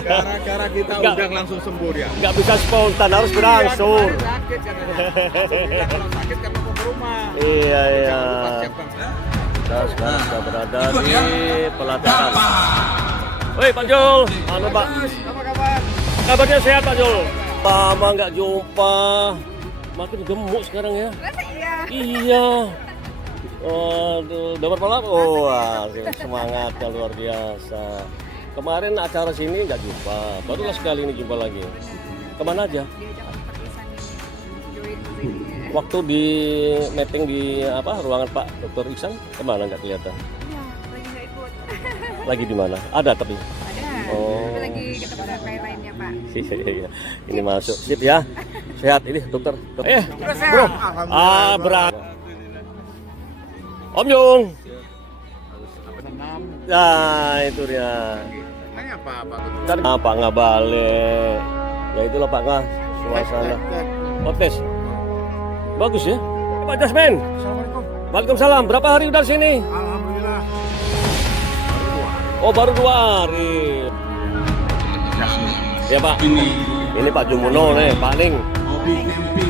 Gara-gara kita undang langsung sembuh dia. Nggak bisa spontan, harus berangsur. Iya, sakit katanya. Kalau sakit kan mau ke rumah. Iya. Kita Kita sekarang sudah berada di pelataran. Woi Pak Jul, halo Pak. apa kabar? Kabarnya sehat Pak Jul? Lama nggak jumpa. Makin gemuk sekarang ya. Iya. Waduh, udah berapa lama? Oh, wah, semangatnya luar biasa. Kemarin acara sini nggak jumpa, barulah sekali ini jumpa lagi. Kemana aja? Waktu di meeting di ruangan Pak Dr. Iksan, kemana nggak kelihatan? Iya, lagi nggak ikut. Lagi di mana? Ada tapi. Ada. Oh. Tapi lagi ketemu kayak lainnya Pak. Iya. Ini masuk. Sip ya. Sehat ini dokter. Bro. Berat. Om Jung. Nah, itu dia. Nanya apa? Tadi apa nggak balik? Ya itulah Pak Nggak. Suasana. Oh, tes. Bagus ya. Pak Jasmin. Assalamualaikum. Waalaikumsalam. Berapa hari udah sini? Alhamdulillah. Oh, baru 2 hari. Ya Pak. Ini Pak Jumuno nih, Pak Ning.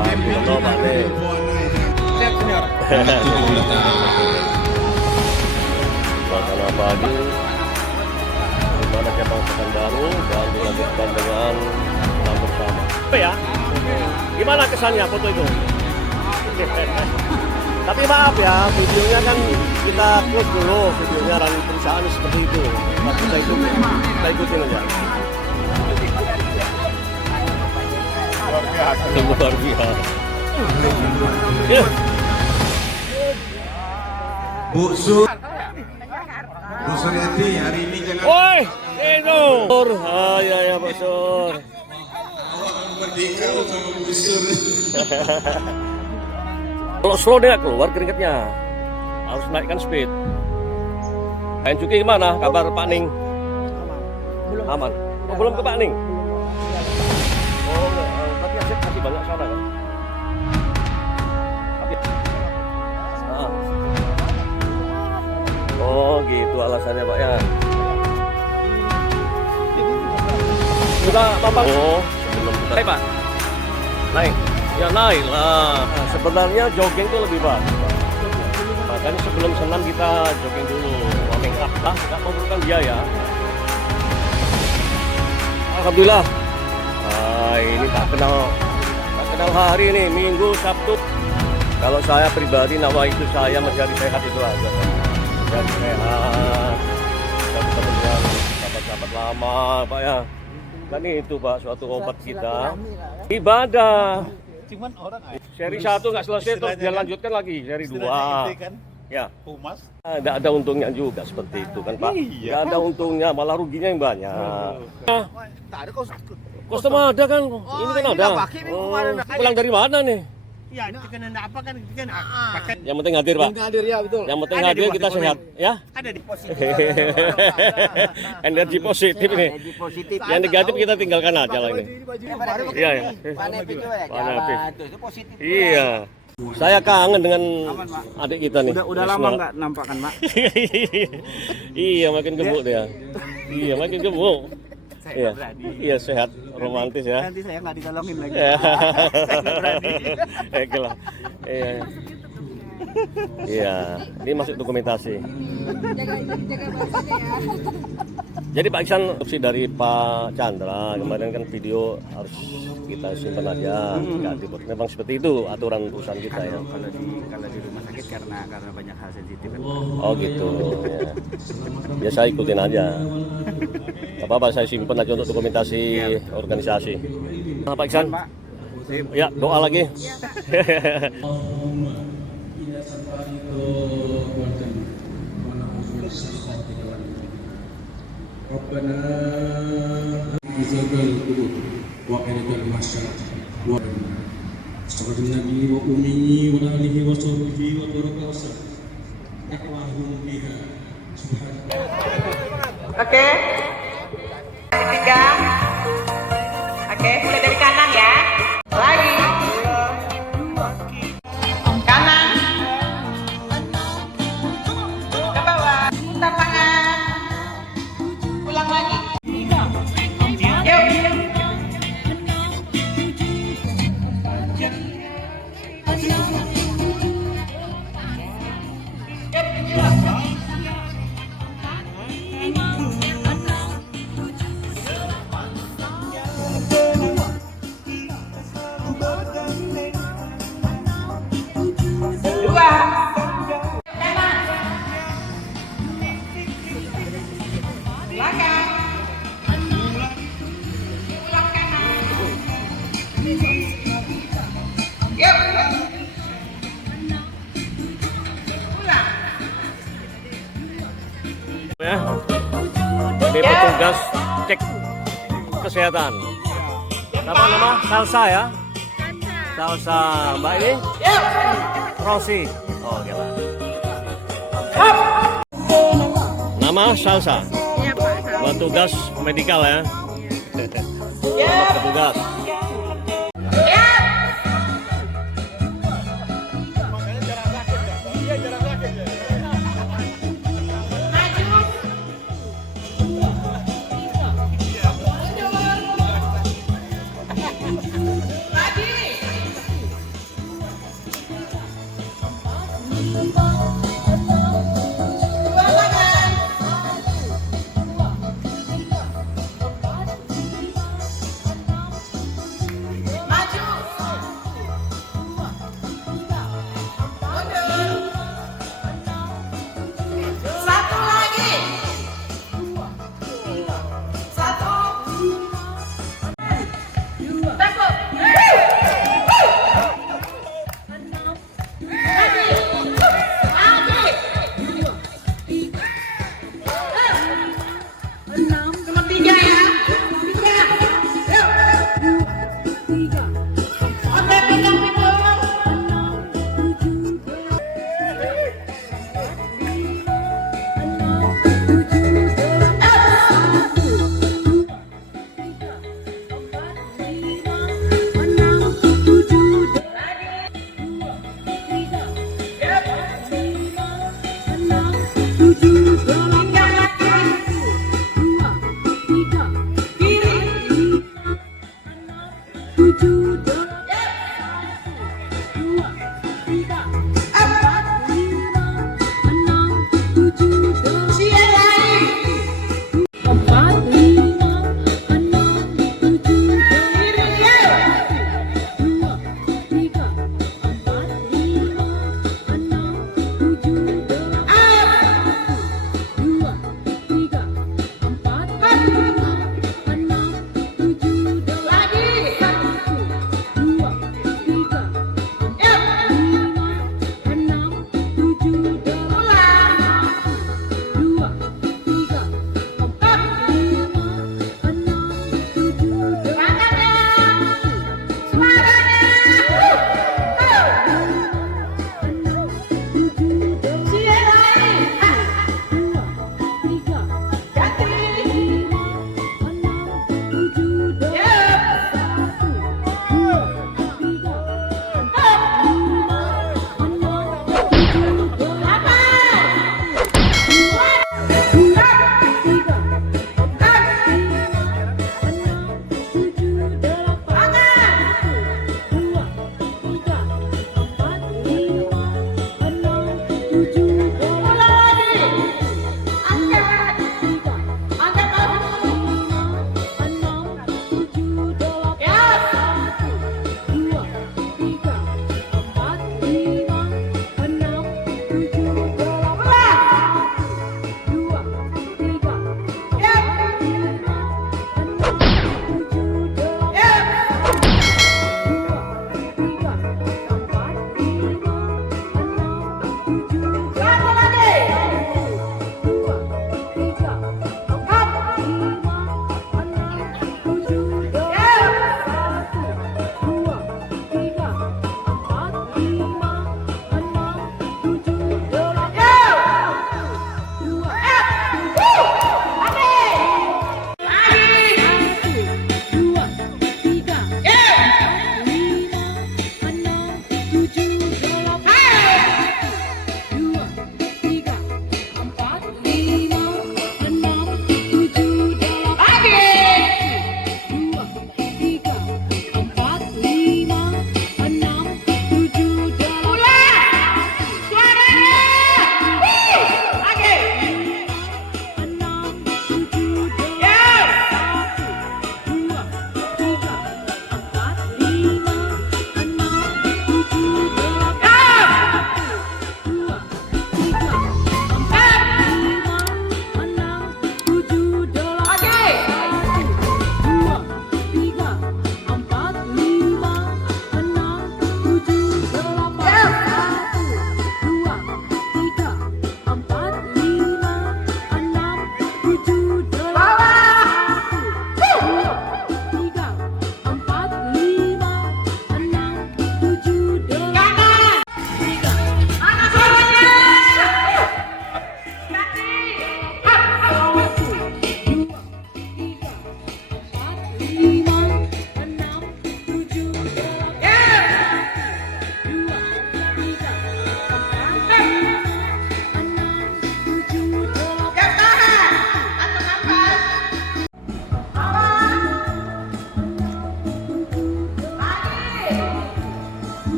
Pak Jumuno, Pak Ning. Siap senior. Suasana pagi di mana cabang Pekanbaru dan dilanjutkan dengan senam bersama. Apa ya? Gimana kesannya foto itu? Tapi maaf ya, videonya kan kita close dulu, videonya dan perusahaan seperti itu. Kita ikutin aja. Luar biasa. Ya. Bu Suryati hari ini jangan Woi, itu. Ya Pak Sur. merdeka sama Bu Sur. Kalau slow dia keluar keringetnya, harus naikkan speed. Main Cuki gimana? Kabar Pak Ning? Aman. Oh, belum ke Pak Ning? Oh, tapi aset masih banyak sana kan? Tapi, oh gitu alasannya Pak ya. Sudah Bapak. Oh, sebelum kita naik Pak. Naik. Ya naik lah. Nah, sebenarnya jogging itu lebih bagus. Makanya sebelum senam kita jogging dulu, warming up lah, nggak memerlukan biaya. Alhamdulillah. Ini tak kenal hari ini, Minggu, Sabtu. Kalau saya pribadi nawa itu saya mencari sehat itu aja. Mencari sehat. Kita ketemu dengan sahabat-sahabat lama, Pak ya. Kan itu Pak, suatu obat kita. Ibadah. Cuman orang Seri 1 nggak selesai terus dia lanjutkan lagi seri 2. kan Ya. humas. Nggak ada untungnya juga seperti itu kan Pak. Nggak ada untungnya, malah ruginya yang banyak. Tak ada kos. Kostum ada kan? Ini kan ada. Pulang dari mana nih? Ya, ini kena apa kan pakai. Yang penting hadir Pak. Hadir ya betul. Yang penting Ada hadir di kita posisi sehat ya. Ada di posisi. Energi positif ini. positif. Yang negatif kita tinggalkan aja lah ini. Iya ya. Panepit itu positif. Iya. Saya kangen dengan adik kita nih. Udah lama nggak nampak kan, Mak? Iya, makin gemuk dia. Iya, makin gemuk. Iya, iya sehat, romantis ya. Nanti saya nggak ditolongin lagi. Ya. Saya nggak berani. Oke lah. Iya. Iya, ini masuk dokumentasi. Jaga bahasanya ya. Jadi Pak Iksan opsi dari Pak Chandra kemarin kan video harus kita simpan aja, nggak dibuat. Memang seperti itu aturan perusahaan kita ya. Kalau di rumah sakit karena banyak hal sensitif kan. Oh gitu. Ya saya ikutin aja. Gak apa-apa, saya simpan aja untuk dokumentasi organisasi. Nah, Pak Iksan. Ya, doa lagi. Rabbana izagal qulub wa qadal masyarakat wa sallallahu nabi wa ummi wa alihi wa sahbihi wa baraka wasallam dakwahum biha subhanallah. Oke. Tiga. Oke, mulai dari kanan ya. Lagi. Kanan. Ke bawah. Putar tangan. Ulang lagi. Ya. Ini petugas cek kesehatan. Apa nama? Salsa ya? Salsa. Mbak ini? Rosi. Oh, gila. Nama Salsa. Iya Pak. Petugas medikal ya. Petugas. Satu lagi. Satu. Takut. Cuma 3 ya. 3. Oke, pindah.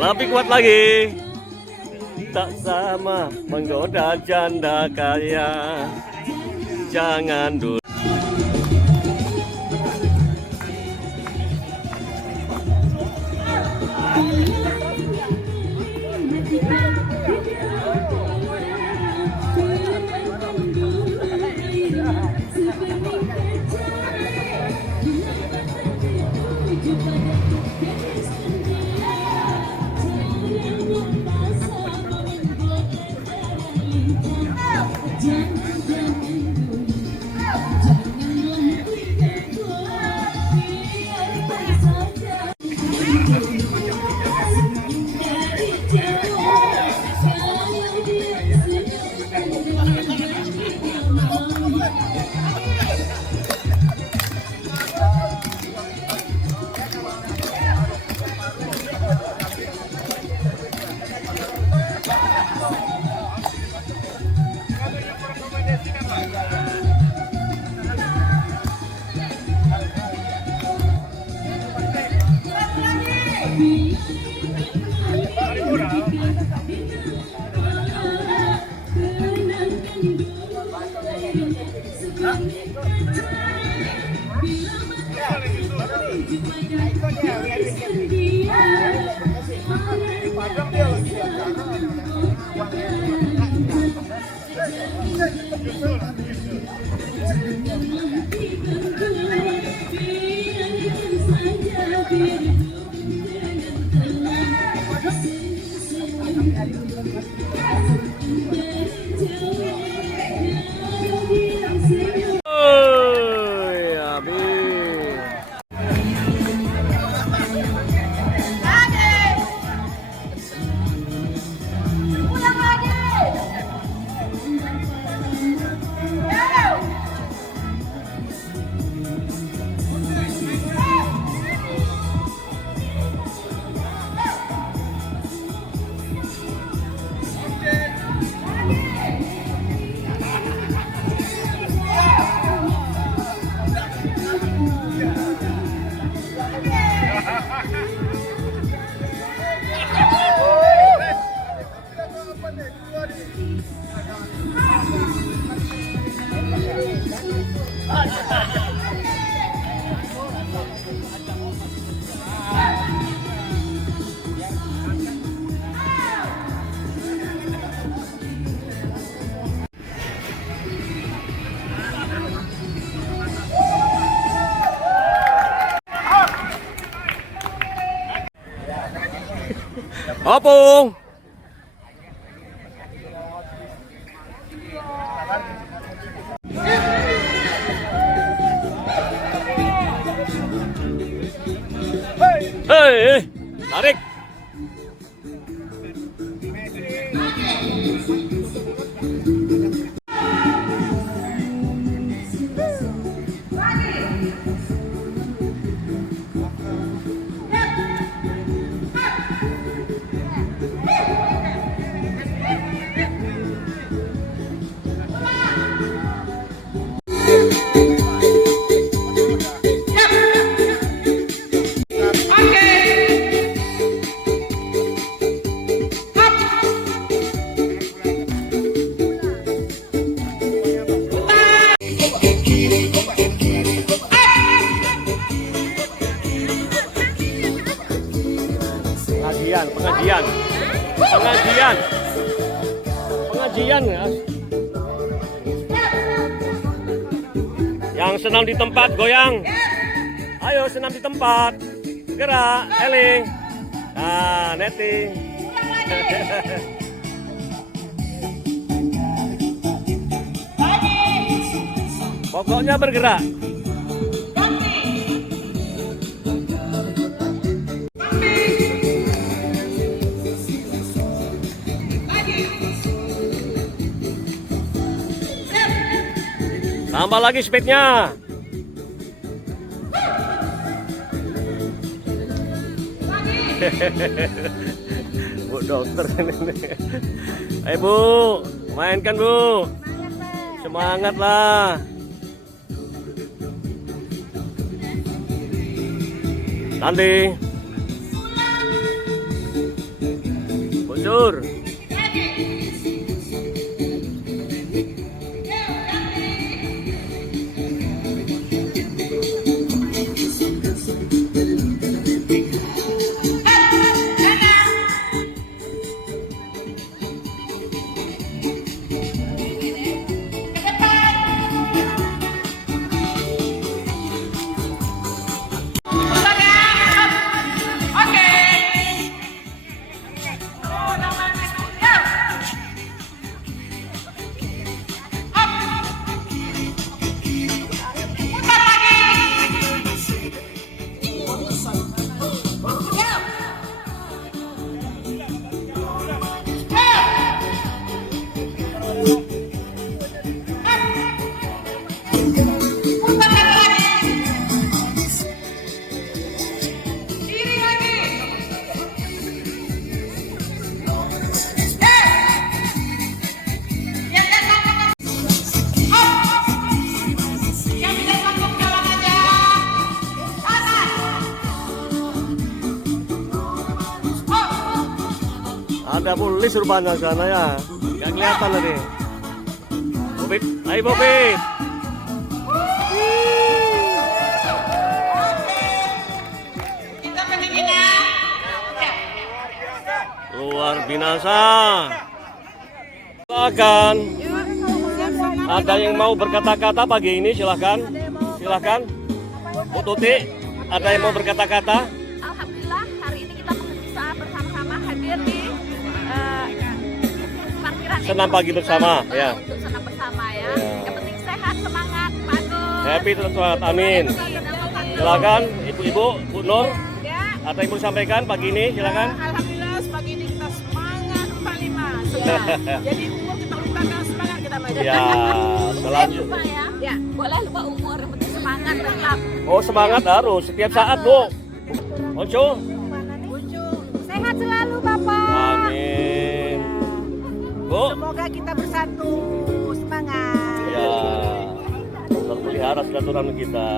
Lebih kuat lagi. Tak sama menggoda janda kaya. Jangan dulu. Opung. Hei, tarik. Pengajian ya. Yang senam di tempat goyang. Ayo senam di tempat. Gerak, Eli. Nah, Neti. Pokoknya bergerak. Tambah lagi speednya. Bu dokter ini. Ayo Bu, mainkan Bu. Semangat lah. Nanti. Bocor. Ada polis rupanya sana ya. Gak kelihatan tadi. Bobit, ayo Bobit. Kita pendinginan. Luar biasa. Silakan. Ada yang mau berkata-kata pagi ini silahkan. Silahkan. Bu Tuti, ada yang mau berkata-kata? Alhamdulillah hari ini kita bisa bersama-sama hadir di parkiran Senam pagi bersama, ya. Untuk senam bersama ya. Ya. Yang penting sehat, semangat, bagus. Happy terus, amin. Silakan Ibu-ibu, Bu Nur, Ya. ada yang mau disampaikan pagi ini silakan. Alhamdulillah pagi ini kita semangat 45 sudah. Jadi umur kita lupakan semangat kita maju. Ya, selanjutnya. Lupa ya. Ya, boleh lupa umur, yang penting semangat tetap. Oh semangat harus setiap saat Bu. Ojo. Sehat selalu Bapak. Amin. Bu. Semoga kita bersatu, semangat. Ya. Terpelihara silaturahmi kita.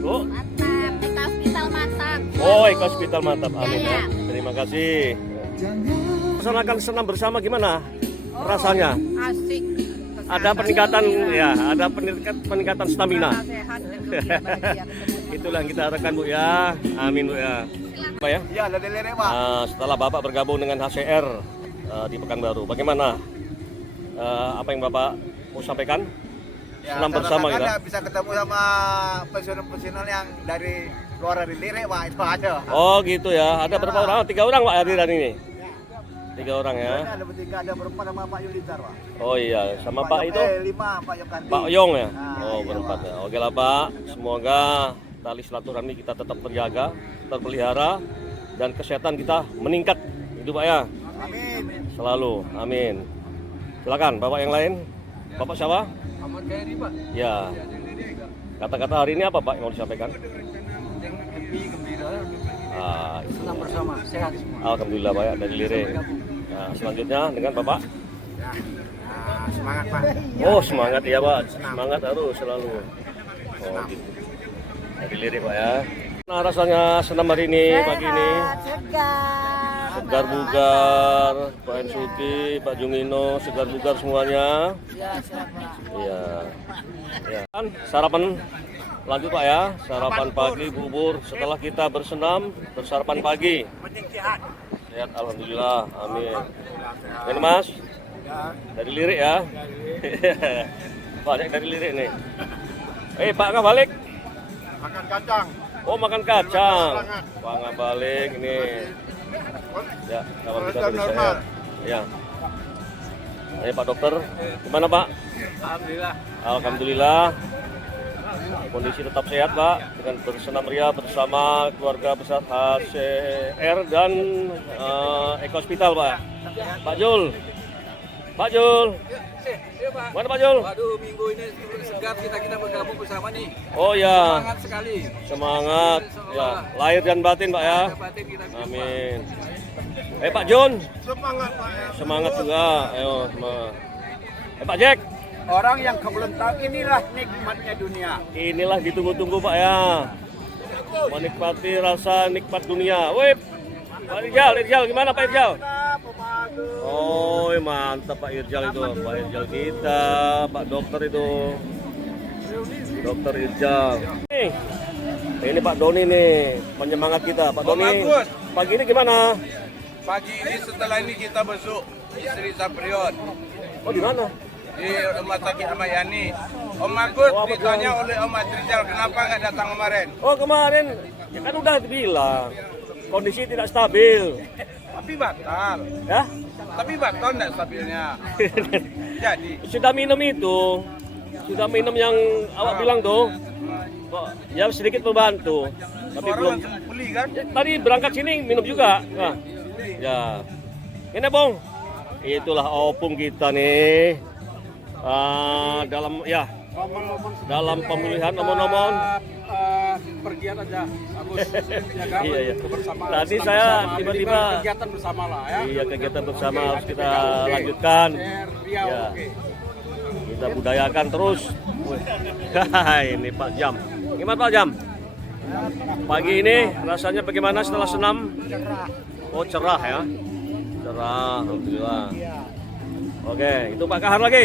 Bu. Mantap, kita hospital mantap. Oh, Eko Hospital mantap. Amin ya. Ya. Terima kasih. Laksanakan senam bersama gimana rasanya? Asik. Ada peningkatan ya, ada peningkatan stamina. Sehat dan gembira bahagia. Itulah yang kita harapkan Bu ya. Amin Bu ya. Pak ya. Iya, dari Lere, Pak. Setelah Bapak bergabung dengan HCR di Pekanbaru, bagaimana apa yang Bapak mau sampaikan? Senam bersama kita. Ya, bisa ketemu sama pensiunan yang dari luar dari Lere, Pak. Itu aja. Oh gitu ya. Ada berapa orang? 3 orang Pak hadiran ini. 3 orang ya. Ini ada bertiga, ada berempat sama Pak Yulitar, Pak. Oh iya, sama Pak itu 5, Pak Yokandi. Pak Yong ya. Nah, Oh iya, berempat Pak. ya. Oke lah Pak. Semoga tali silaturahmi kita tetap terjaga, terpelihara, dan kesehatan kita meningkat. Itu Pak ya. Amin. Selalu. Amin. Silakan Bapak yang lain. Bapak siapa? Ahmad Khairi, Pak. Ya. Kata-kata hari ini apa Pak yang mau disampaikan? Happy, gembira. Senam bersama, sehat semua. Alhamdulillah Pak ya, dari Lire. Nah, selanjutnya dengan Bapak. Semangat, Pak. Oh semangat ya Pak, semangat harus selalu. Oh gitu. Dari Lire Pak ya. Nah rasanya senam hari ini pagi ini. Segar bugar, Pak Ensuki, Pak Jumino, segar bugar semuanya. Iya. Ya. Sarapan lanjut Pak ya, sarapan pagi bubur setelah kita bersenam, bersarapan pagi. Sehat alhamdulillah, amin. Ini Mas, dari Lirik ya. Banyak dari Lirik nih. Pak nggak balik? Makan kacang. Oh makan kacang. Pak nggak balik ini. Ya, kawan kita dari sehat. Ya. Ini Pak Dokter, gimana Pak? Alhamdulillah. Alhamdulillah. Kondisi tetap sehat Pak, dengan bersenam ria bersama keluarga besar HCR dan Eko Hospital Pak. Pak Jul, Mana Pak Jul? Waduh, minggu ini segar kita bergabung bersama nih. Oh ya, Semangat sekali. semangat. Ya, lahir dan batin Pak ya. Batin kita Amin. Pak Jun, Semangat Pak. semangat juga. Ayo, semangat. Pak Jack, Orang yang belum tahu inilah nikmatnya dunia. inilah ditunggu-tunggu Pak ya. Menikmati rasa nikmat dunia. Wih, Pak Irjal gimana Pak Irjal? Oh, mantap Pak Irjal itu. Pak Irjal kita, Pak dokter itu. Dokter Irjal. Ini Pak Doni nih, penyemangat kita. Pak Doni, bagus. pagi ini gimana? Pagi ini setelah ini kita besok istri Saprion Oh, di mana? di Rumah Sakit Ahmad Yani. Om Agus Oh, Ahmad ditanya oleh Om Adrizal kenapa nggak datang kemarin? Oh, kemarin ya kan udah bilang kondisi tidak stabil. Tapi batal. Ya? Tapi batal nggak stabilnya. Jadi Sudah minum itu. Sudah minum yang awak bilang tuh. Kok ya sedikit membantu. Tapi orang belum. langsung beli kan? Ya, tadi berangkat sini minum juga. Nah, ya. Ini Bung. Itulah opung kita nih. Dalam pemilihan omong-omong. pergian aja. Bagus. Ya kan? Iya, iya. Bersama. Tadi senang saya bersama. tiba-tiba kegiatan bersama lah ya. Iya, kegiatan bersama harus kita lanjutkan. Riau, Ya. oke. Kita budayakan terus. Ini Pak Jam. Gimana Pak Jam? Pagi ini rasanya bagaimana setelah senam? Oh, cerah ya. Cerah, alhamdulillah. Oke, itu Pak Kahar lagi.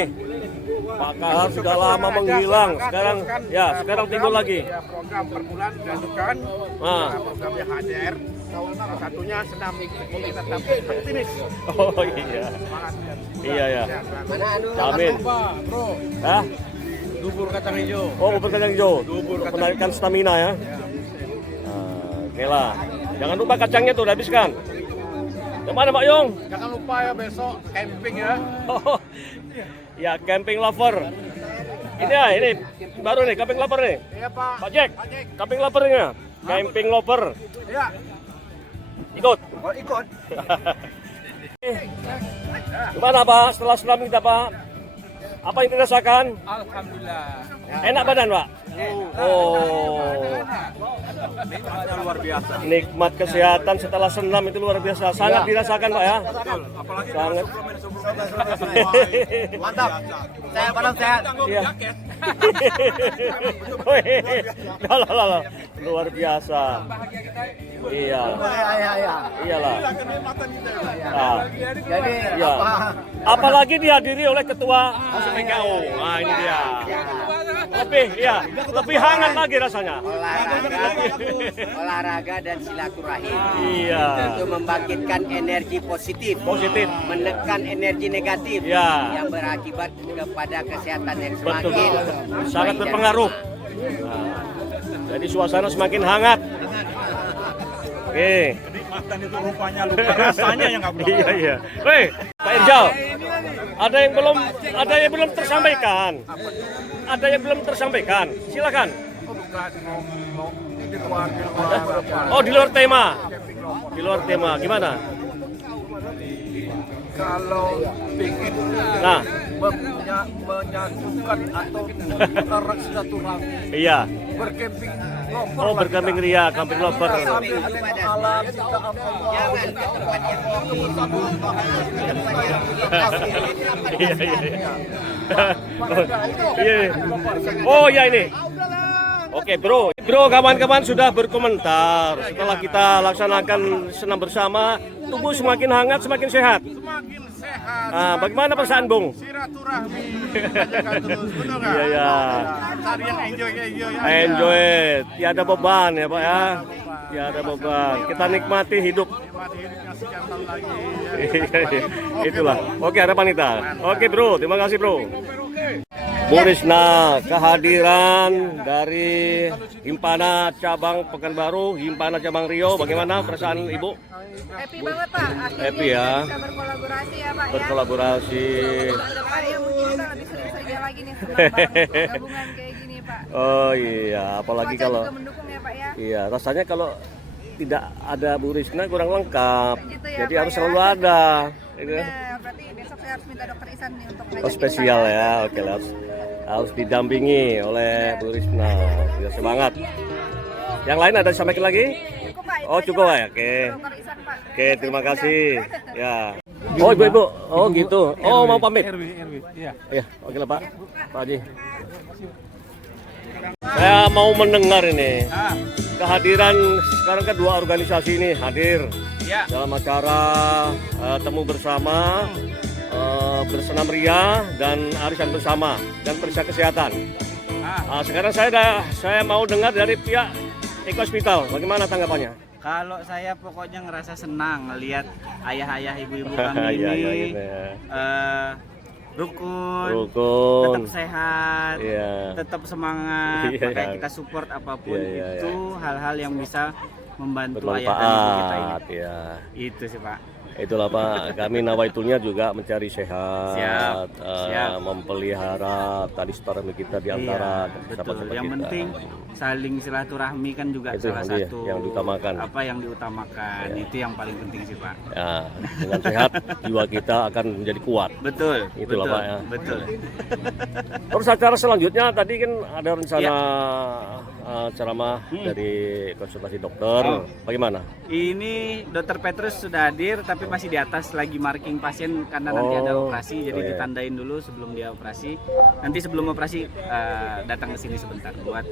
Pak Kahar sudah lama menghilang. Sekarang timbul lagi. Ya, program per bulan dilanjutkan. Nah. Programnya HDR. Salah satunya senam kita tetap optimis. Oh iya. Iya ya. Amin. Bro, Hah? dubur kacang hijau. Oh, bubur kacang hijau. Untuk menaikkan stamina ya. Oke lah. Jangan lupa kacangnya tuh habiskan. Yang mana Pak Yong? Jangan lupa ya besok camping ya. Oh, ya camping lover. Ini baru nih camping lover nih. Iya Pak. Pak Jack, camping lover nih. Camping lover. Ya, Ikut. ikut. Gimana Pak? Setelah senam kita Pak, apa yang dirasakan? Alhamdulillah. Enak badan Pak? Oh, Luar biasa. nikmat kesehatan setelah senam itu luar biasa. Sangat dirasakan Pak ya. Sangat. Mantap. Saya badan sehat. Iya. Lah. Luar biasa. Iya. Ya. Iyalah. Nah, Jadi iya. Apalagi dihadiri oleh ketua PKO. Nah, ini dia. Lebih hangat lagi rasanya. Olahraga dan silaturahim Iya. itu membangkitkan energi positif, Positif. menekan energi negatif Ya. yang berakibat kepada kesehatan yang Betul. semakin Sangat baik dan berpengaruh. prima. Nah, jadi suasana semakin hangat. Oke. Kenikmatan itu rupanya lupa rasanya yang nggak Iya. Weh, Pak Irjal. Ada yang belum tersampaikan. Ada yang belum tersampaikan. Silakan. Oh, di luar tema. Di luar tema. Gimana? kalau ingin Nah, menyatukan atau mempererat silaturahmi iya. bercamping lover Oh, bercamping ria, camping lover. sambil tengok alam kita Iya. Iya. Oh, ya ini. Oke, Bro. Bro, kawan-kawan sudah berkomentar. Setelah kita laksanakan senam bersama, tubuh semakin hangat, semakin sehat. Semakin sehat. Nah, bagaimana perasaan, Bung? Silaturahmi dijaga terus, betul nggak? Iya, ya. Cari yang enjoy ya. Enjoy it. Tiada beban ya, Pak ya. Tiada beban. Kita nikmati hidup. Nikmati hidupnya sekian tahun lagi. Itulah. Oke, harapan kita. Oke, Bro. Terima kasih, Bro. Bu Risna, kehadiran dari Himpana Cabang Pekanbaru, Himpana Cabang Riau. Bagaimana perasaan Ibu? Happy banget Pak. Akhirnya Happy ya. Bisa berkolaborasi ya Pak ya. Berkolaborasi. Depan ya mungkin kita lebih sering-seringnya lagi nih senang banget gabungan kayak gini Pak. Oh iya, apalagi Cuaca kalau juga mendukung ya Pak ya. iya, rasanya kalau tidak ada Bu Risna kurang lengkap. Gitu ya, Jadi Pak harus ya. selalu ada. Gitu. Nah, berarti besok saya harus minta minta dokter Isan nih untuk Oh, ngajakin spesial saya. ya, oke lah, harus didampingi oleh Bu Risma. Ya, semangat. Yang lain ada disampaikan lagi? Cukup, Pak, itu Oh, aja, cukup Pak. ya, oke. Dokter Isan, Pak. Oke, terima kasih. Ya. Oh, ibu-ibu. Oh, gitu. Oh, mau pamit. Iya, oke lah Pak. Pak Haji. Saya mau mendengar ini kehadiran sekarang kan 2 organisasi ini hadir dalam acara temu bersama, bersenam ria dan arisan bersama dan periksa kesehatan. Sekarang saya mau dengar dari pihak Eko Hospital, bagaimana tanggapannya? Kalau saya pokoknya ngerasa senang ngelihat ayah-ayah ibu-ibu kami Iya, iya, ini iya. rukun, Rukun. tetap sehat, Iya. tetap semangat, Iya. makanya kita support apapun Iya, iya, itu hal-hal yang bisa membantu ayah dan ibu kita ini. Bermanfaat, ya. Itu sih Pak. Itulah Pak, kami Nawaitulnya juga mencari sehat, Siap, siap. memelihara tali silaturahmi kita di antara Iya, betul. sahabat-sahabat Yang kita. penting saling silaturahmi kan juga Itu salah yang satu yang diutamakan. apa yang diutamakan. Itu yang paling penting sih Pak. Ya, dengan sehat jiwa kita akan menjadi kuat. Betul. Itulah, betul, Pak, ya. Betul. Terus acara selanjutnya tadi kan ada rencana ceramah dari konsultasi dokter. Bagaimana? Ini Dokter Petrus sudah hadir tapi masih di atas lagi marking pasien karena nanti ada operasi jadi iya. ditandain dulu sebelum dia operasi. Nanti sebelum operasi datang ke sini sebentar buat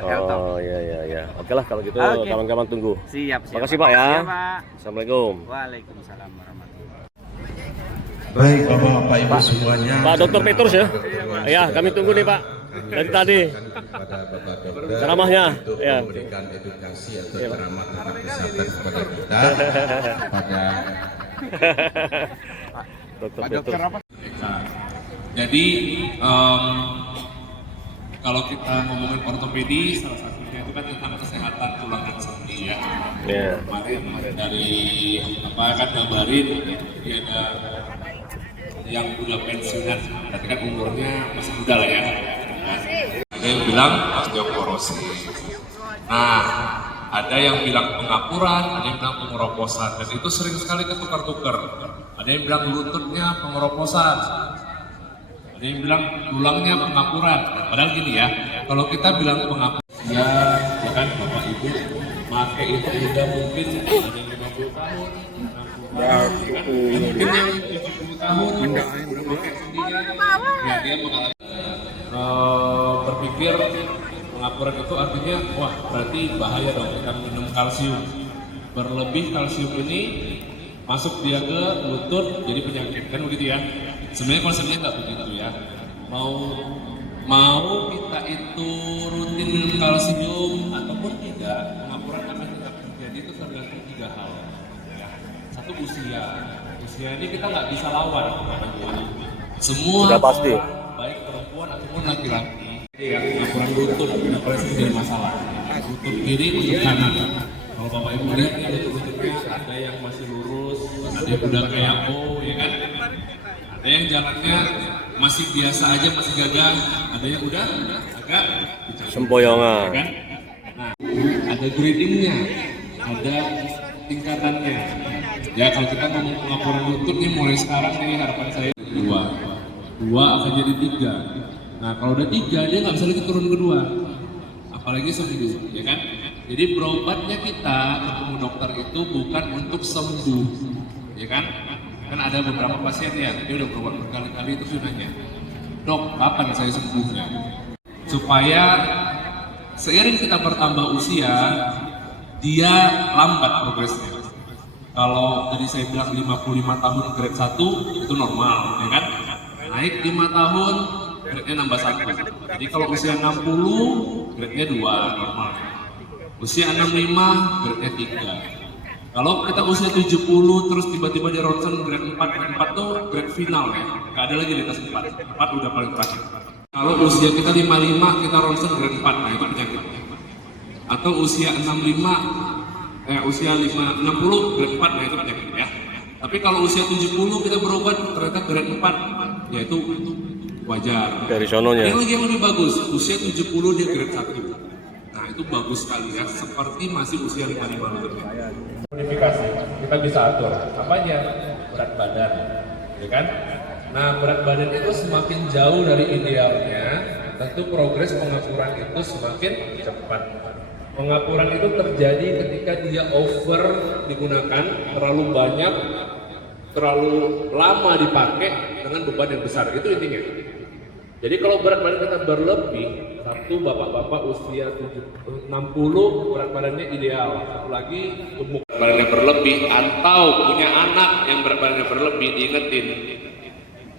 health talk. Oh iya. Oke lah kalau gitu Oke. kawan-kawan tunggu. Siap. Makasih Pak ya. Siap, Pak. Assalamualaikum. Waalaikumsalam warahmatullahi wabarakatuh. Baik Bapak Ibu semuanya. Pak Dokter Petrus ya. Ya, kami tunggu nih Pak. Dari tadi. Kepada Bapak Dokter Ceramahnya, untuk ya. memberikan edukasi atau ceramah tentang kesehatan kepada kita pada Dokter Petrus. Jadi kalau kita ngomongin ortopedi, salah satunya itu kan tentang kesehatan tulang dan sendi ya. Iya. Kemarin dari apa kan gambarin, dia ada yang udah pensiunan, berarti kan umurnya masih muda lah ya. Ada yang bilang osteoporosis. Nah, ada yang bilang pengapuran, ada yang bilang pengeroposan, dan itu sering sekali ketukar-tukar. Ada yang bilang lututnya pengeroposan, ada yang bilang tulangnya pengapuran. Padahal gini ya, kalau kita bilang pengapuran, ya kan Bapak Ibu, pakai itu udah mungkin ada yang 50 tahun, 60 tahun, ya kan? Dan mungkin yang 70 tahun, udah pakai sendirian, ya dia mengalami berpikir pengapuran itu artinya wah berarti bahaya dong kita minum kalsium. Berlebih kalsium ini masuk dia ke lutut jadi penyakit kan begitu ya. Sebenarnya konsepnya nggak begitu ya. Mau kita itu rutin minum kalsium ataupun tidak, pengapuran akan tetap terjadi itu tergantung 3 hal. Ya. Satu usia ini kita nggak bisa lawan. Semua Sudah pasti. orang, baik perempuan ataupun laki-laki yang pengapuran lutut itu jadi masalah. Lutut kiri, lutut kanan. Kalau Bapak Ibu lihat ya lututnya ada yang masih lurus, ada yang udah kayak O, ya kan? Ada yang jalannya masih biasa aja, masih gagah, ada yang udah agak Sempoyongan. kan? Nah, ada gradingnya, ada tingkatannya. Ya kalau kita ngomong pengapuran lutut nih mulai sekarang nih harapan saya 2 akan jadi 3. Nah kalau udah 3 dia nggak bisa lagi turun ke 2, apalagi sembuh, ya kan? Jadi berobatnya kita ketemu dokter itu bukan untuk sembuh, ya kan? Kan ada beberapa pasien ya, dia udah berobat berkali-kali itu nanya, dok kapan saya sembuhnya? Supaya seiring kita bertambah usia, dia lambat progresnya. Kalau tadi saya bilang 55 tahun grade 1 itu normal, ya kan? Naik 5 tahun, grade-nya nambah 1. Jadi kalau usia 60, grade-nya 2 normal. Usia 65, grade-nya 3. Kalau kita usia 70 terus tiba-tiba dia ronsen grade 4, grade 4 tuh grade final ya. Gak ada lagi di atas 4. 4 udah paling terakhir. Kalau usia kita 55 kita ronsen grade 4, nah itu penyakit. Atau usia 60 grade 4, nah itu penyakit ya. Tapi kalau usia 70 kita berobat ternyata grade 4, ya itu wajar. Dari sononya. Yang lebih bagus, usia 70 dia grade 1. Nah itu bagus sekali ya, seperti masih usia 55 lebih. Modifikasi, kita bisa atur apanya, berat badan, ya kan? Nah, berat badan itu semakin jauh dari idealnya, tentu progres pengakuran itu semakin cepat. Pengakuran itu terjadi ketika dia over digunakan, terlalu banyak, terlalu lama dipakai dengan beban yang besar. Itu intinya. Jadi kalau berat badan kita berlebih, satu bapak-bapak usia 60 berat badannya ideal, satu lagi gemuk badannya berlebih, atau punya anak yang berat badannya berlebih, diingetin.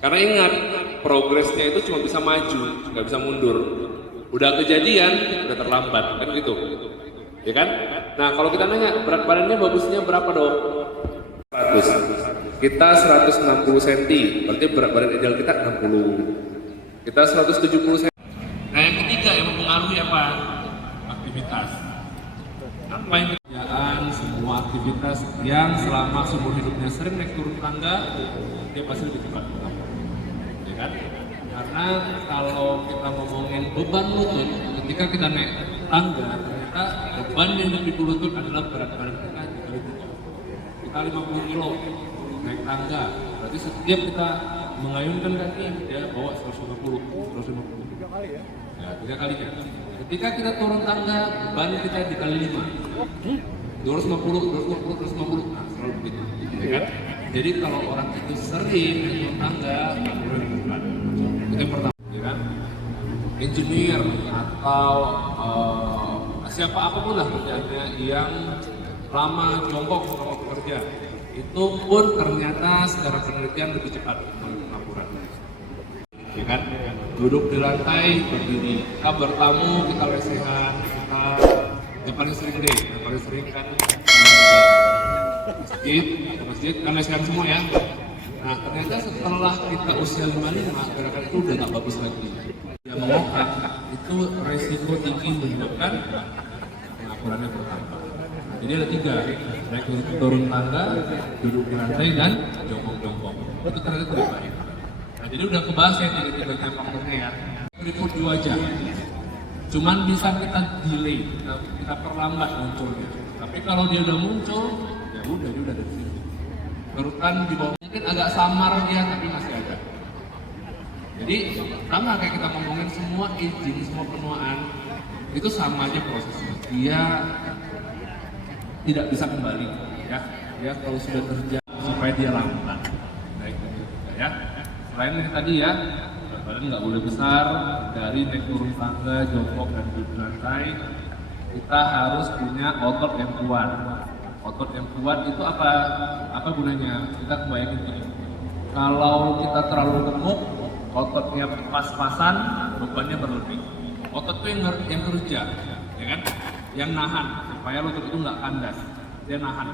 Karena ingat, progresnya itu cuma bisa maju, nggak bisa mundur. Udah kejadian, udah terlambat, kan gitu. Ya kan? Nah, kalau kita nanya, berat badannya bagusnya berapa dok? 100. Kita 160 cm, berarti berat badan ideal kita 60. Kita 170 cm. Nah, yang ketiga yang mempengaruhi apa? Aktivitas. Apa yang kerjaan, semua aktivitas yang selama seumur hidupnya sering naik turun tangga, dia pasti lebih cepat. Ya kan? Karena kalau kita ngomongin beban lutut, ketika kita naik tangga, ternyata beban yang dipikul lutut adalah berat badan kita dikali 7. Kita 50 kilo naik tangga, berarti setiap kita mengayunkan kaki, dia bawa 150. Ya, 3 kalinya. Ketika kita turun tangga, beban kita dikali 5. 250. Nah, selalu begitu. Ya kan? Jadi kalau orang itu sering naik turun tangga, itu yang pertama, ya kan? Engineer atau siapa apapun lah kerjanya yang lama jongkok selama bekerja, itu pun ternyata secara penelitian lebih cepat pengakuran. Ya kan? Duduk di lantai, berdiri. Kita bertamu, kita lesehan, kita yang paling sering deh, yang paling sering kan masjid kan lesehan semua ya. Nah, ternyata setelah kita usia 55, gerakan itu udah nggak bagus lagi. Yang mengangkat itu resiko tinggi menyebabkan pengakurannya bertambah. Jadi ada 3, naik turun tangga, duduk di lantai, dan jongkok-jongkok. Itu ternyata tidak baik. Nah, jadi udah kebahas ya 3-3 faktornya ya. Keriput di wajah, cuman bisa kita delay, kita perlambat munculnya. Tapi kalau dia udah muncul, ya udah dia udah dari situ. Kerutan di bawah mungkin agak samar dia, tapi masih ada. Jadi sama kayak kita ngomongin semua aging, semua penuaan, itu sama aja prosesnya. Dia tidak bisa kembali, ya. Dia kalau sudah terjadi supaya dia lambat. Baik, ya. Selain ini tadi ya, badan nggak boleh besar, dari naik turun tangga, jongkok dan duduk lantai, kita harus punya otot yang kuat. Otot yang kuat itu apa gunanya? Kita kebayangin gini. Kalau kita terlalu gemuk, ototnya pas-pasan, bebannya berlebih. Otot itu yang kerja, ya kan? Yang nahan supaya lutut itu nggak kandas. Dia nahan.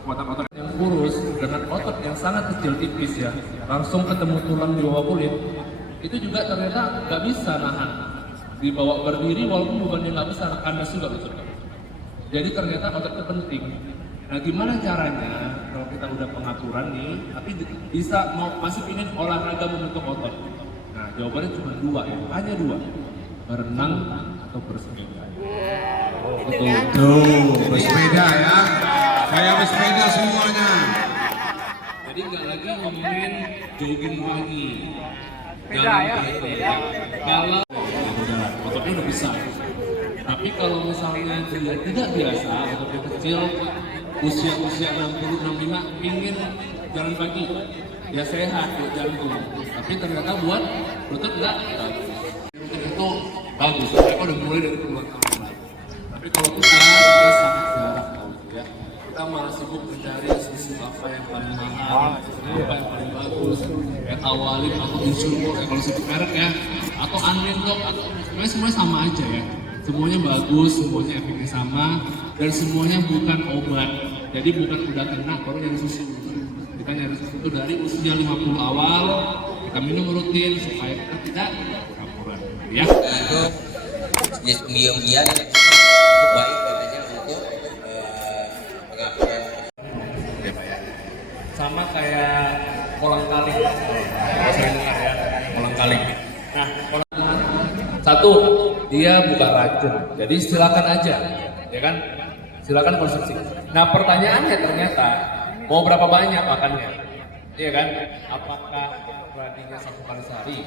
Kekuatan otot yang kurus dengan otot yang sangat kecil tipis ya, langsung ketemu tulang di bawah kulit, itu juga ternyata nggak bisa nahan. Dibawa berdiri walaupun bebannya nggak besar, kandas juga betul. Jadi ternyata otot itu penting. Nah, gimana caranya kalau kita udah pengaturan nih, tapi bisa masih ingin olahraga membentuk otot? Nah, jawabannya cuma 2 ya, hanya 2, berenang atau bersepeda. Betul. Tuh, bersepeda ya. Kayak bersepeda semuanya. Jadi nggak lagi ngomongin jogging pagi. Jalan pagi. Kalau ototnya udah besar. Tapi kalau misalnya dia tidak biasa, ototnya kecil, usia 60-65 ingin jalan pagi, ya sehat, ya jalan pulang. Tapi ternyata buat lutut enggak bagus. Lutut itu bagus, mereka udah mulai dari puluhan tahun lalu. Tapi kalau kita sangat jarang tahu ya. Kita malah sibuk mencari susu apa yang paling mahal, apa yang paling bagus, Etawalin atau Insulmur, kalau sebut merek ya, atau Unlindok, atau semuanya sama aja ya. Semuanya bagus, semuanya efeknya sama, dan semuanya bukan obat. Jadi bukan udah kena baru nyari susu. Kita nyari susu itu dari usia 50 awal, kita minum rutin supaya kita tidak campuran. Ya. Itu jenis biom-bian itu baik katanya untuk pengakuran. Sama kayak kolang-kaling, kalau saya dengar ya, kolang-kaling. Nah, satu, dia bukan racun, jadi silakan aja, ya kan? Silakan konsumsi. Nah, pertanyaannya ternyata mau berapa banyak makannya? Iya kan? Apakah kladinya 1 kali sehari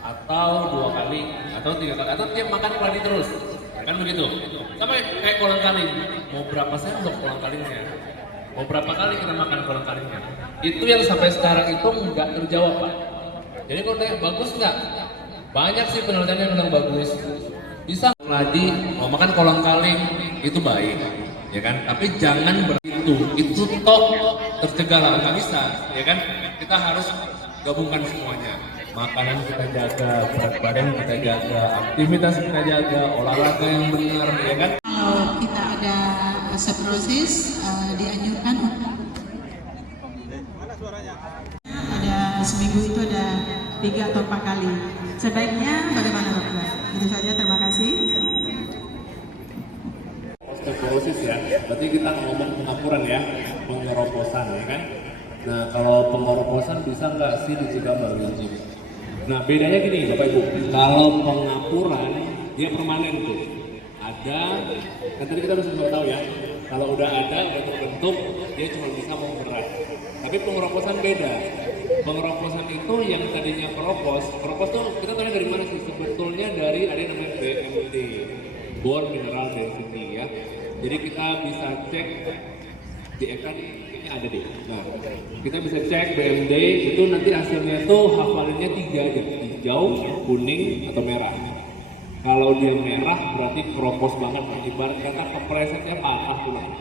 atau 2 kali atau 3 kali atau tiap makan kladi terus, ya kan begitu? Sama kayak kolang kaling, mau berapa sendok kolang kalingnya, mau berapa kali kita makan kolang kalingnya, itu yang sampai sekarang itu nggak terjawab Pak. Jadi kalau tanya bagus nggak? Banyak sih penelitian yang bilang bagus. Bisa kladi mau makan kolang kaling itu baik, ya kan? Tapi jangan itu toh tercegah lah, nggak bisa, ya kan? Kita harus gabungkan semuanya. Makanan kita jaga, berat badan kita jaga, aktivitas kita jaga, olahraga yang benar, ya kan? Kalau kita ada osteoporosis, dianjurkan ada seminggu itu ada 3 atau 4 kali. Sebaiknya bagaimana dokter? Itu saja, terima kasih. Osteoporosis ya, berarti kita ngomong pengapuran ya, pengeroposan ya kan. Nah kalau pengeroposan bisa nggak sih dicegah melalui gym? Nah bedanya gini Bapak Ibu, kalau pengapuran dia permanen tuh, ada, kan tadi kita udah tahu ya, kalau udah ada, udah terbentuk, dia cuma bisa mau berat. Tapi pengeroposan beda. Pengeroposan itu yang tadinya keropos tuh kita tahu dari mana sih? Sebetulnya dari ada yang namanya BMD, bone mineral density ya. Jadi kita bisa cek di ekran ini ada deh. Nah, kita bisa cek BMD itu nanti hasilnya tuh hafalinnya 3 aja, hijau, kuning atau merah. Kalau dia merah berarti keropos banget, ibarat kata kepresetnya patah tulang.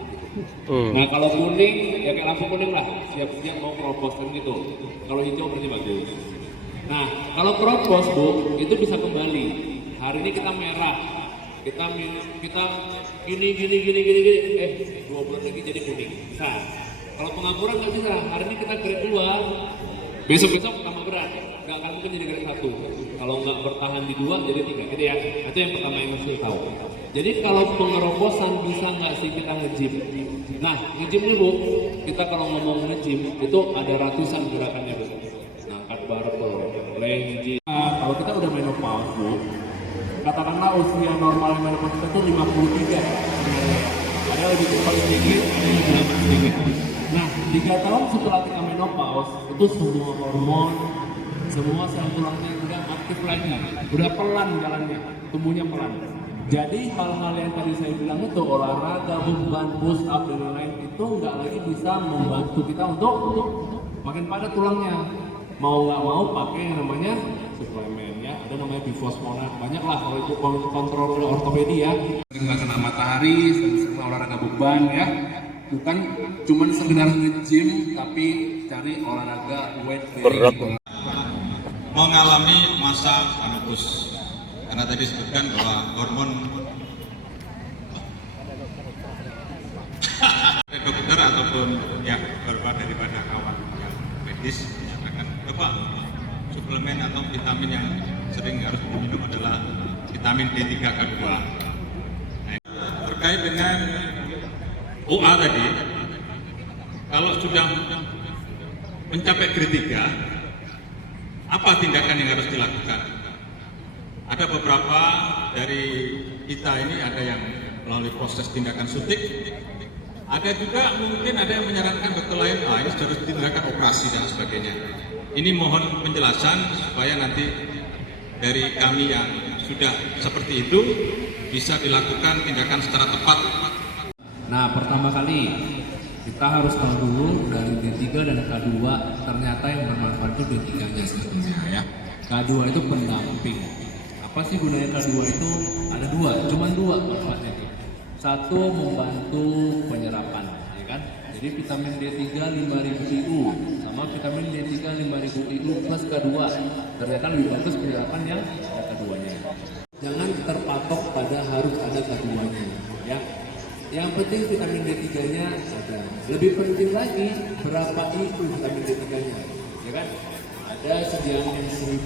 Nah kalau kuning ya kayak lampu kuning lah, siap-siap mau keropos kan gitu. Kalau hijau berarti bagus. Nah kalau keropos Bu itu bisa kembali. Hari ini kita merah, kita gini 2 bulan lagi jadi kuning. Bisa. Kalau pengapuran nggak bisa. Hari ini kita grade 2, besok tambah berat, nggak akan mungkin jadi grade 1. Kalau nggak bertahan di 2 jadi 3 gitu ya. Itu yang pertama yang mesti tahu. Jadi kalau pengeroposan bisa nggak sih kita nge-gym? Nah nge-gym nih Bu, kita kalau ngomong nge-gym itu ada ratusan gerakannya Bu. Ngangkat barbel, leg gym. Kalau kita udah menopause Bu, katakanlah usia normal menopause kita itu 53. Ada lebih cepat sedikit, ada yang lebih lambat sedikit. Nah 3 tahun setelah kita menopause itu semua hormon, semua sel tulangnya udah aktif lagi, udah pelan jalannya, tumbuhnya pelan. Jadi hal-hal yang tadi saya bilang itu olahraga, beban, push up dan lain-lain itu nggak lagi bisa membantu kita untuk makin padat tulangnya. Mau nggak mau pakai yang namanya suplemen ya, ada namanya bifosfonat. Banyak lah kalau itu kontrol oleh ortopedi ya. Sering nggak kena matahari, sering olahraga beban ya. Bukan cuma sekedar nge-gym tapi cari olahraga weight training. Mengalami masa menopause. Karena tadi disebutkan bahwa hormon dokter ataupun yang berupa daripada kawan yang medis menyatakan bahwa suplemen atau vitamin yang sering harus diminum adalah vitamin D3K2. Nah, terkait dengan OA tadi, kalau sudah mencapai grade 3, apa tindakan yang harus dilakukan? Ada beberapa dari kita ini ada yang melalui proses tindakan suntik, ada juga mungkin ada yang menyarankan dokter lain, ini harus tindakan operasi dan sebagainya. Ini mohon penjelasan supaya nanti dari kami yang sudah seperti itu bisa dilakukan tindakan secara tepat. Nah pertama kali kita harus tahu dulu dari D3 dan K2 ternyata yang bermanfaat itu D3-nya sebenarnya ya. K2 itu pendamping. Apa sih gunanya K2 itu? Ada 2, cuma 2 manfaatnya itu. 1 membantu penyerapan, ya kan? Jadi vitamin D3 5000 IU sama vitamin D3 5000 IU plus K2 ternyata lebih bagus penyerapan yang K2-nya. Jangan terpatok pada harus ada K2-nya, ya. Yang penting vitamin D3-nya ada. Lebih penting lagi berapa IU vitamin D3-nya, ya kan? Ada sediaan yang 1000,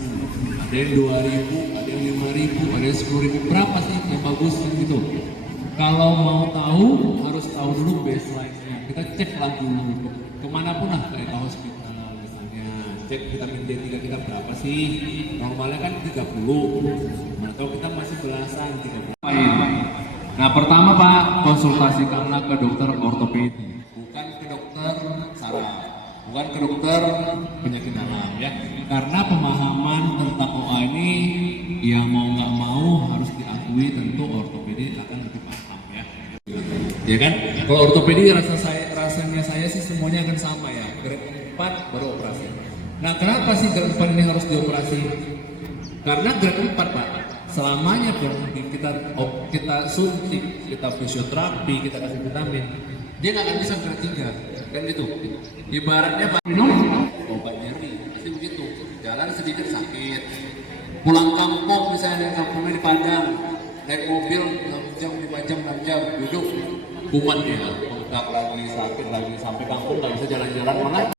ada yang 2000, ada yang 5000, ada yang 10.000. Berapa sih yang bagus gitu? Kalau mau tahu harus tahu dulu baseline-nya. Kita cek lah dulu. Kemanapun lah kayak ke hospital misalnya, cek vitamin D3 kita berapa sih? Normalnya kan 30. Atau kita masih belasan 30. Nah pertama Pak, konsultasikanlah ke dokter ortopedi, bukan ke dokter saraf. bukan ke dokter penyakit dalam ya. Karena pemahaman tentang OA ini ya mau nggak mau harus diakui tentu ortopedi akan lebih paham ya. Ya kan? Kalau ortopedi rasanya saya sih semuanya akan sama ya. Grade 4 baru operasi. Nah, kenapa sih grade 4 ini harus dioperasi? Karena grade 4 Pak, selamanya pun kita suntik, kita fisioterapi, kita kasih vitamin, dia nggak akan bisa grade 3 kan gitu. Ibaratnya Pak minum obat nyeri, pasti begitu. Jalan sedikit sakit, pulang kampung misalnya kampungnya di Padang, naik mobil 6 jam, 5 jam, 6 jam, duduk kumat ya, bengkak lagi, sakit lagi, sampai kampung nggak bisa jalan-jalan malah.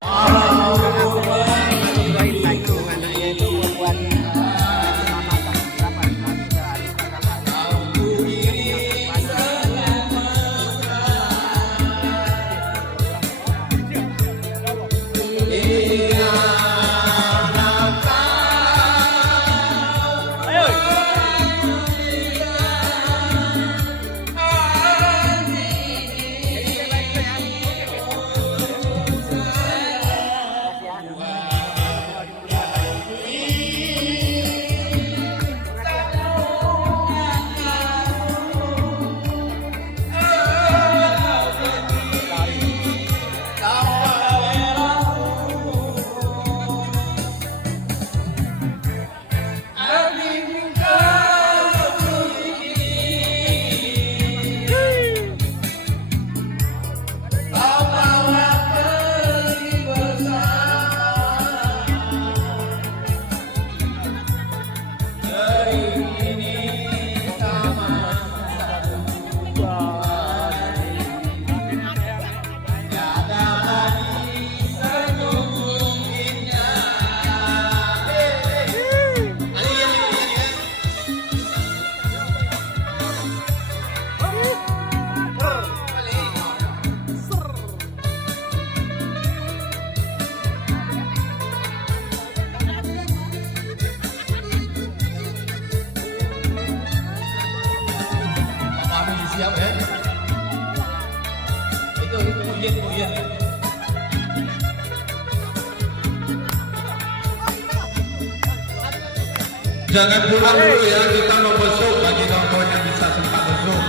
Siap ya. Itu ujian. Jangan pulang dulu ya, kita mau besok bagi kawan-kawan yang bisa sempat besok.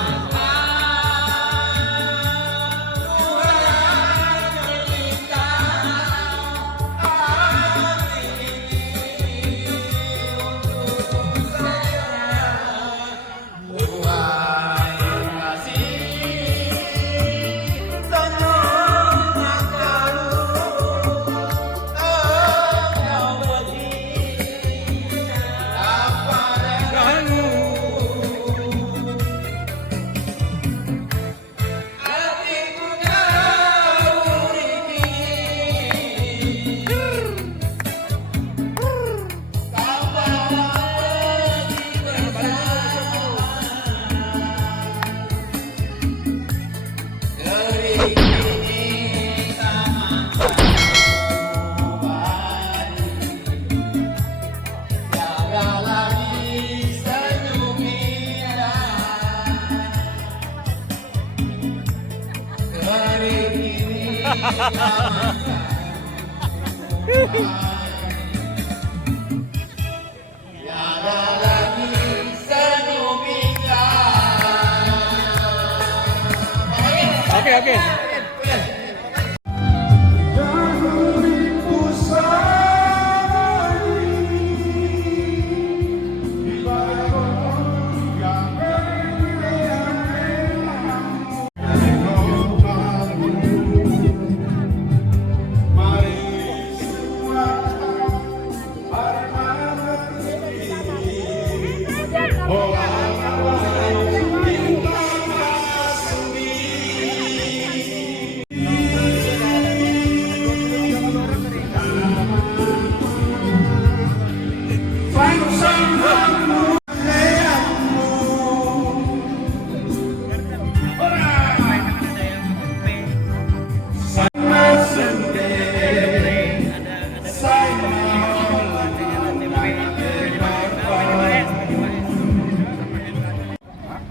Oke.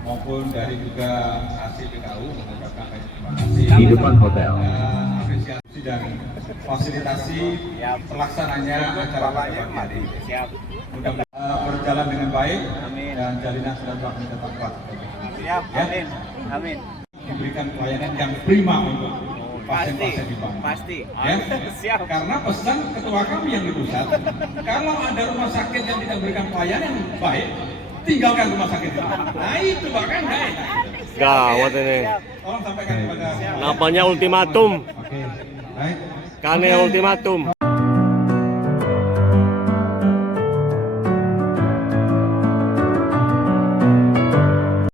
Maupun dari juga hasil BKU mengucapkan terima kasih di depan hotel. apresiasi dan fasilitasi pelaksananya acara pada pagi hari. Mudah-mudahan berjalan dengan baik dan jalinan silaturahmi tetap kuat. Amin. Amin. Diberikan pelayanan yang prima untuk pasien-pasien di Bang. Pasti. Ya, Siap. karena pesan ketua kami yang di pusat, kalau ada rumah sakit yang tidak memberikan pelayanan yang baik, tinggalkan rumah sakit itu. Nah itu bahkan nggak enak. Gawat ini. Tolong sampaikan kepada. Namanya ultimatum. Oke, baik. Kane ultimatum.